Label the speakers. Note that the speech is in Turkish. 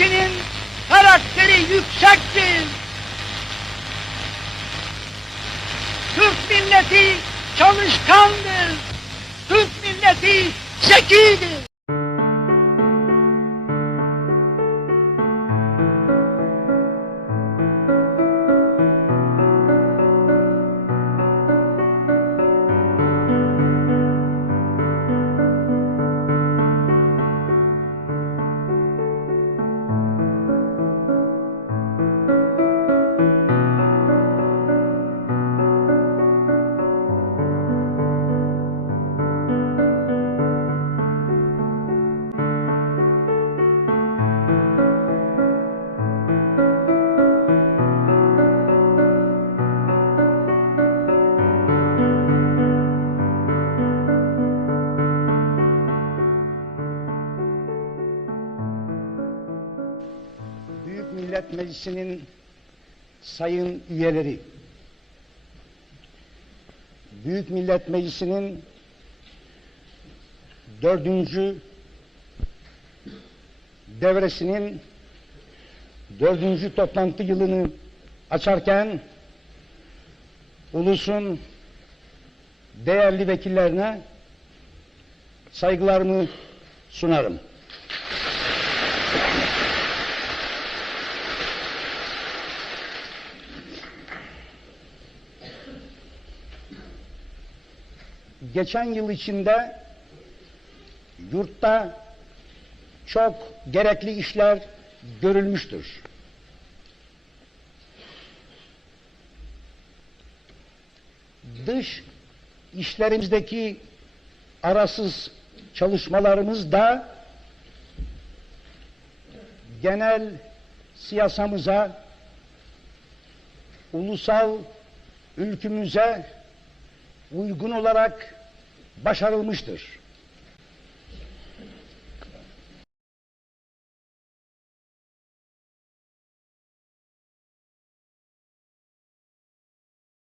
Speaker 1: milletinin karakteri yüksektir. Türk milleti çalışkandır. Türk milleti zekidir.
Speaker 2: Millet Meclisi'nin sayın üyeleri, Büyük Millet Meclisi'nin dördüncü devresinin dördüncü toplantı yılını açarken ulusun değerli vekillerine saygılarımı sunarım. Geçen yıl içinde yurtta çok gerekli işler görülmüştür. Dış işlerimizdeki arasız çalışmalarımız da genel siyasamıza, ulusal ülkümüze uygun olarak başarılmıştır.